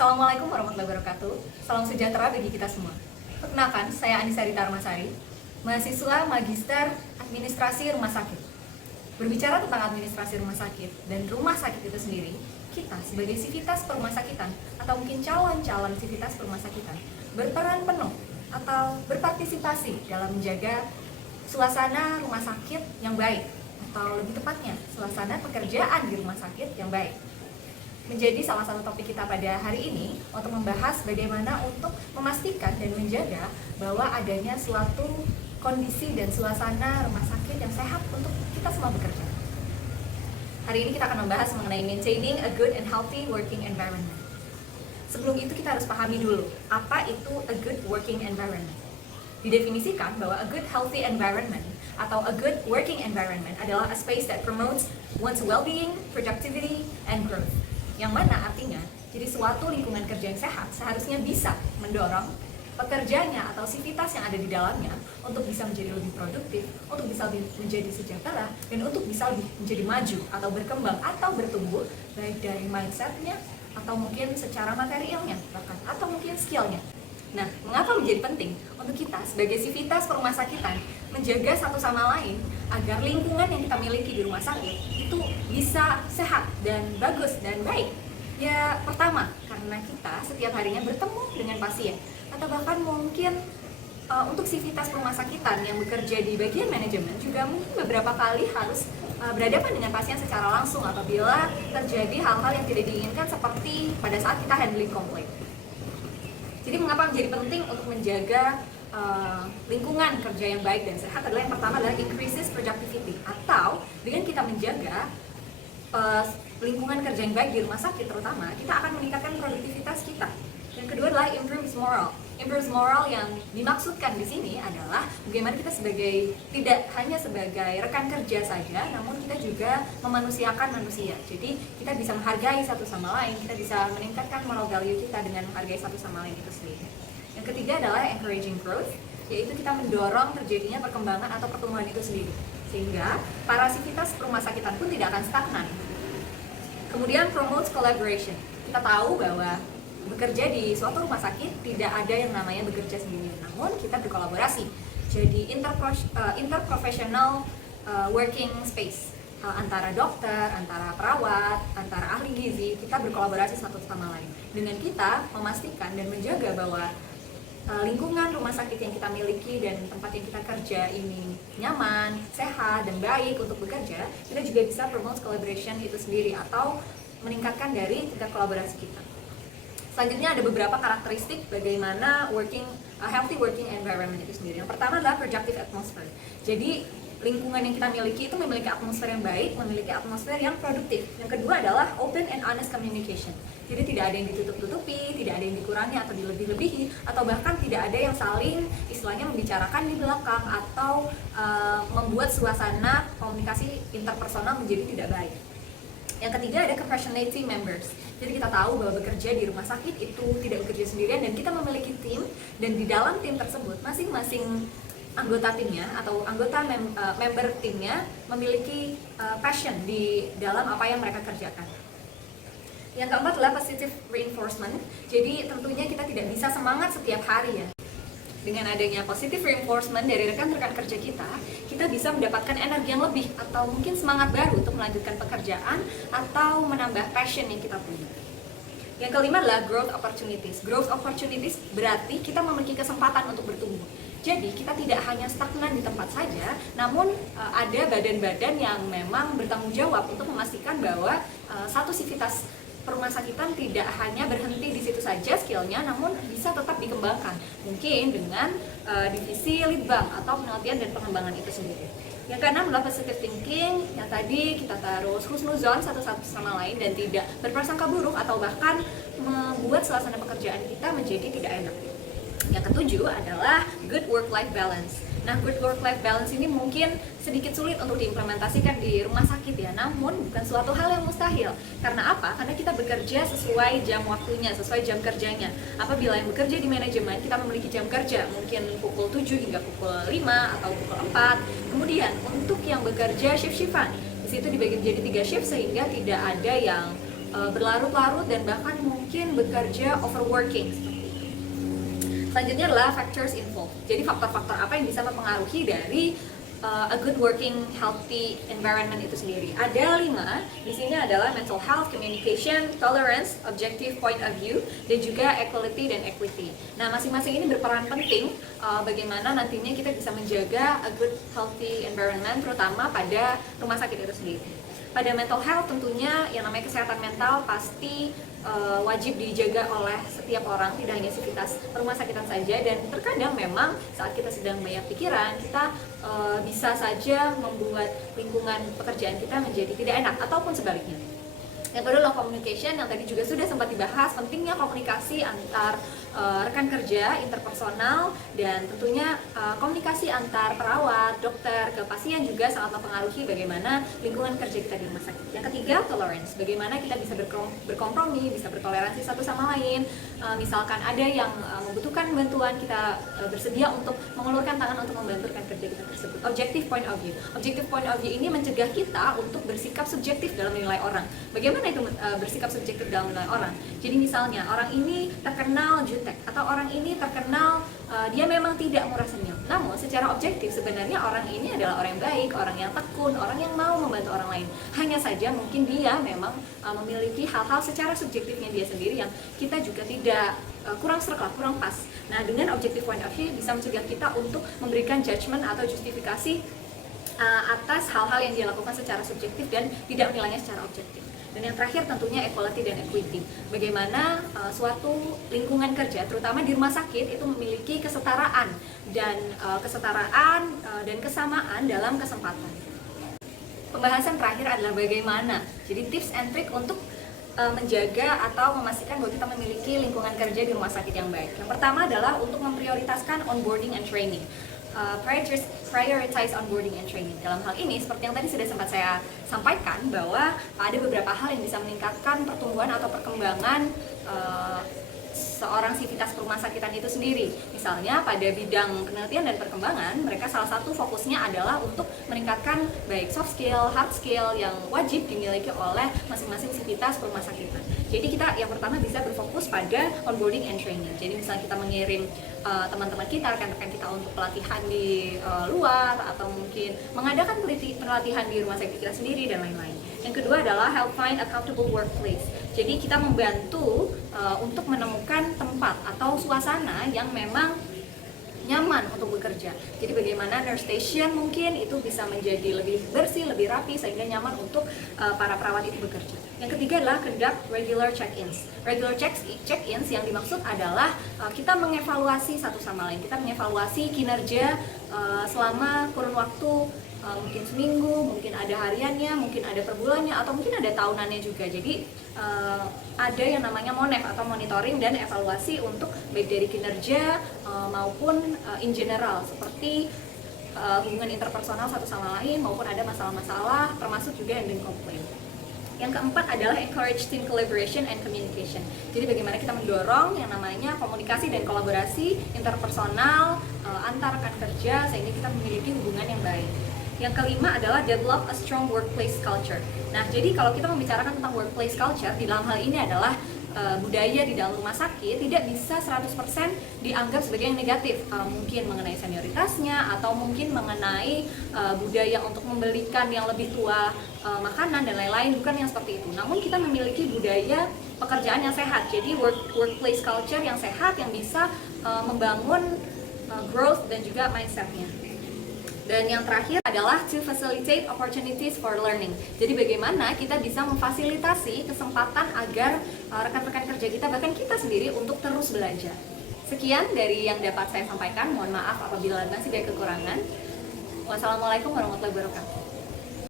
Assalamualaikum warahmatullahi wabarakatuh. Salam sejahtera bagi kita semua. Perkenalkan, saya Anissa Rita Armasari, mahasiswa Magister Administrasi Rumah Sakit. Berbicara tentang administrasi rumah sakit dan rumah sakit itu sendiri, kita sebagai sivitas perumahsakitan atau mungkin calon-calon sivitas perumahsakitan berperan penuh atau berpartisipasi dalam menjaga suasana rumah sakit yang baik, atau lebih tepatnya suasana pekerjaan di rumah sakit yang baik. Menjadi salah satu topik kita pada hari ini untuk membahas bagaimana untuk memastikan dan menjaga bahwa adanya suatu kondisi dan suasana rumah sakit yang sehat untuk kita semua bekerja. Hari ini kita akan membahas mengenai maintaining a good and healthy working environment. Sebelum itu kita harus pahami dulu, apa itu a good working environment. Didefinisikan bahwa a good healthy environment atau a good working environment adalah a space that promotes one's well-being, productivity, and growth. Yang mana artinya, jadi suatu lingkungan kerja yang sehat seharusnya bisa mendorong pekerjanya atau sivitas yang ada di dalamnya untuk bisa menjadi lebih produktif, untuk bisa menjadi sejahtera, dan untuk bisa lebih menjadi maju atau berkembang atau bertumbuh, baik dari mindsetnya atau mungkin secara materialnya bahkan, atau mungkin skillnya. Nah, mengapa menjadi penting untuk kita sebagai sivitas perumahsakitan menjaga satu sama lain agar lingkungan yang kita miliki di rumah sakit itu bisa sehat dan bagus dan baik? Ya, pertama, karena kita setiap harinya bertemu dengan pasien, atau bahkan mungkin untuk sivitas perumahsakitan yang bekerja di bagian manajemen juga mungkin beberapa kali harus berhadapan dengan pasien secara langsung apabila terjadi hal-hal yang tidak diinginkan seperti pada saat kita handling komplain. Jadi mengapa menjadi penting untuk menjaga lingkungan kerja yang baik dan sehat adalah yang pertama adalah increases productivity, atau dengan kita menjaga lingkungan kerja yang baik di rumah sakit terutama, kita akan meningkatkan produktivitas kita. Dan kedua adalah improves moral. Improves moral yang dimaksudkan di sini adalah bagaimana kita tidak hanya sebagai rekan kerja saja, namun kita juga memanusiakan manusia. Jadi kita bisa menghargai satu sama lain, kita bisa meningkatkan moral value kita dengan menghargai satu sama lain itu sendiri. Yang ketiga adalah encouraging growth, yaitu kita mendorong terjadinya perkembangan atau pertumbuhan itu sendiri, sehingga para sivitas perumahsakitan pun tidak akan stagnan. Kemudian promotes collaboration. Kita tahu bahwa bekerja di suatu rumah sakit tidak ada yang namanya bekerja sendiri, namun kita berkolaborasi. Jadi interprofessional working space antara dokter, antara perawat, antara ahli gizi, kita berkolaborasi satu sama lain. Dengan kita memastikan dan menjaga bahwa lingkungan rumah sakit yang kita miliki dan tempat yang kita kerja ini nyaman, sehat, dan baik untuk bekerja, kita juga bisa promote collaboration itu sendiri atau meningkatkan dari tingkat kolaborasi kita. Selanjutnya ada beberapa karakteristik bagaimana healthy working environment itu sendiri. Yang pertama adalah productive atmosphere. Jadi lingkungan yang kita miliki itu memiliki atmosfer yang baik, memiliki atmosfer yang produktif. Yang kedua adalah open and honest communication. Jadi tidak ada yang ditutup-tutupi, tidak ada yang dikurangi atau dilebih-lebihi, atau bahkan tidak ada yang saling istilahnya membicarakan di belakang atau membuat suasana komunikasi interpersonal menjadi tidak baik. Yang ketiga ada compassionate team members. Jadi kita tahu bahwa bekerja di rumah sakit itu tidak bekerja sendirian dan kita memiliki tim, dan di dalam tim tersebut masing-masing anggota timnya atau anggota member timnya memiliki passion di dalam apa yang mereka kerjakan. Yang keempat adalah positive reinforcement. Jadi tentunya kita tidak bisa semangat setiap hari ya. Dengan adanya positive reinforcement dari rekan-rekan kerja kita, kita bisa mendapatkan energi yang lebih atau mungkin semangat baru untuk melanjutkan pekerjaan atau menambah passion yang kita punya. Yang kelima adalah growth opportunities. Growth opportunities berarti kita memiliki kesempatan untuk bertumbuh. Jadi kita tidak hanya stagnan di tempat saja, namun ada badan-badan yang memang bertanggung jawab untuk memastikan bahwa satu sivitas perumahsakitan tidak hanya berhenti di situ saja skillnya, namun bisa tetap dikembangkan, mungkin dengan divisi litbang atau penelitian dan pengembangan itu sendiri. Yang keenam adalah positive thinking, yang tadi kita harus husnuzon satu sama lain dan tidak berprasangka buruk atau bahkan membuat suasana pekerjaan kita menjadi tidak enak. Yang ketujuh adalah good work-life balance. Nah, good work-life balance ini mungkin sedikit sulit untuk diimplementasikan di rumah sakit ya, namun bukan suatu hal yang mustahil. Karena apa? Karena kita bekerja sesuai jam waktunya, sesuai jam kerjanya. Apabila yang bekerja di manajemen, kita memiliki jam kerja mungkin pukul 7 hingga pukul 5 atau pukul 4. Kemudian untuk yang bekerja shift-shiftan, di situ dibagi menjadi 3 shift sehingga tidak ada yang berlarut-larut dan bahkan mungkin bekerja overworking seperti itu. Selanjutnya adalah factors involved. Jadi faktor-faktor apa yang bisa mempengaruhi dari a good working healthy environment itu sendiri. Ada 5. Di sini adalah mental health, communication, tolerance, objective point of view, dan juga equality dan equity. Nah, masing-masing ini berperan penting bagaimana nantinya kita bisa menjaga a good healthy environment, terutama pada rumah sakit itu sendiri. Pada mental health tentunya yang namanya kesehatan mental pasti wajib dijaga oleh setiap orang, tidak hanya sivitas rumah sakitan saja, dan terkadang memang saat kita sedang banyak pikiran, kita bisa saja membuat lingkungan pekerjaan kita menjadi tidak enak ataupun sebaliknya. Yang kedua adalah communication, yang tadi juga sudah sempat dibahas, pentingnya komunikasi antar rekan kerja, interpersonal, dan tentunya komunikasi antar perawat, dokter, ke pasien juga sangat mempengaruhi bagaimana lingkungan kerja kita di rumah sakit. Yang ketiga, tolerance, bagaimana kita bisa berkompromi, bisa bertoleransi satu sama lain. Misalkan ada yang membutuhkan bantuan, kita bersedia untuk mengulurkan tangan untuk membantu rekan kerja kita tersebut. Objective point of view. Objective point of view ini mencegah kita untuk bersikap subjektif dalam menilai orang. Bagaimana itu bersikap subjektif dalam menilai orang? Jadi misalnya orang ini terkenal jutek atau orang ini terkenal dia memang tidak murah senyum. Namun secara objektif sebenarnya orang ini adalah orang yang baik, orang yang tekun, orang yang mau membantu orang lain. Hanya saja mungkin dia memang memiliki hal-hal secara subjektifnya dia sendiri yang kita juga tidak kurang serk, kurang pas. Nah, dengan objective point of view bisa mencegah kita untuk memberikan judgement atau justifikasi atas hal-hal yang dia lakukan secara subjektif dan tidak menilainya secara objektif. Dan yang terakhir tentunya equality dan equity. Bagaimana suatu lingkungan kerja, terutama di rumah sakit, itu memiliki kesetaraan dan kesamaan dalam kesempatan. Pembahasan terakhir adalah bagaimana. Jadi tips and trick untuk menjaga atau memastikan bahwa kita memiliki lingkungan kerja di rumah sakit yang baik. Yang pertama adalah untuk memprioritaskan onboarding and training. Prioritize onboarding and training. Dalam hal ini, seperti yang tadi sudah sempat saya sampaikan, bahwa ada beberapa hal yang bisa meningkatkan pertumbuhan atau perkembangan seorang sivitas rumah sakitan itu sendiri. Misalnya pada bidang penelitian dan perkembangan, mereka salah satu fokusnya adalah untuk meningkatkan baik soft skill, hard skill yang wajib dimiliki oleh masing-masing sivitas rumah sakitan. Jadi kita yang pertama bisa berfokus pada onboarding and training. Jadi misalnya kita mengirim teman-teman kita, rekan-rekan kita untuk pelatihan di luar, atau mungkin mengadakan pelatihan di rumah sakit kita sendiri dan lain-lain. Yang kedua adalah help find a comfortable workplace. Jadi kita membantu untuk menemukan tempat atau suasana yang memang nyaman untuk bekerja. Jadi bagaimana nurse station mungkin itu bisa menjadi lebih bersih, lebih rapi, sehingga nyaman untuk para perawat itu bekerja. Yang ketiga adalah conduct regular check-ins. Regular check-ins yang dimaksud adalah kita mengevaluasi satu sama lain. Kita mengevaluasi kinerja selama kurun waktu mungkin seminggu, mungkin ada hariannya, mungkin ada per bulannya, atau mungkin ada tahunannya juga. Jadi ada yang namanya monef atau monitoring dan evaluasi untuk baik dari kinerja maupun in general, seperti hubungan interpersonal satu sama lain, maupun ada masalah-masalah termasuk juga handling komplain. Yang keempat adalah encourage team collaboration and communication. Jadi bagaimana kita mendorong yang namanya komunikasi dan kolaborasi interpersonal antar rekan kerja, sehingga kita memiliki hubungan yang baik. Yang kelima adalah develop a strong workplace culture. Nah, jadi kalau kita membicarakan tentang workplace culture, di dalam hal ini adalah budaya di dalam rumah sakit tidak bisa 100% dianggap sebagai yang negatif. Mungkin mengenai senioritasnya, atau mungkin mengenai budaya untuk memberikan yang lebih tua makanan dan lain-lain, bukan yang seperti itu. Namun kita memiliki budaya pekerjaan yang sehat. Jadi workplace culture yang sehat yang bisa membangun growth dan juga mindsetnya. Dan yang terakhir adalah to facilitate opportunities for learning. Jadi bagaimana kita bisa memfasilitasi kesempatan agar rekan-rekan kerja kita, bahkan kita sendiri, untuk terus belajar. Sekian dari yang dapat saya sampaikan. Mohon maaf apabila masih ada kekurangan. Wassalamualaikum warahmatullahi wabarakatuh.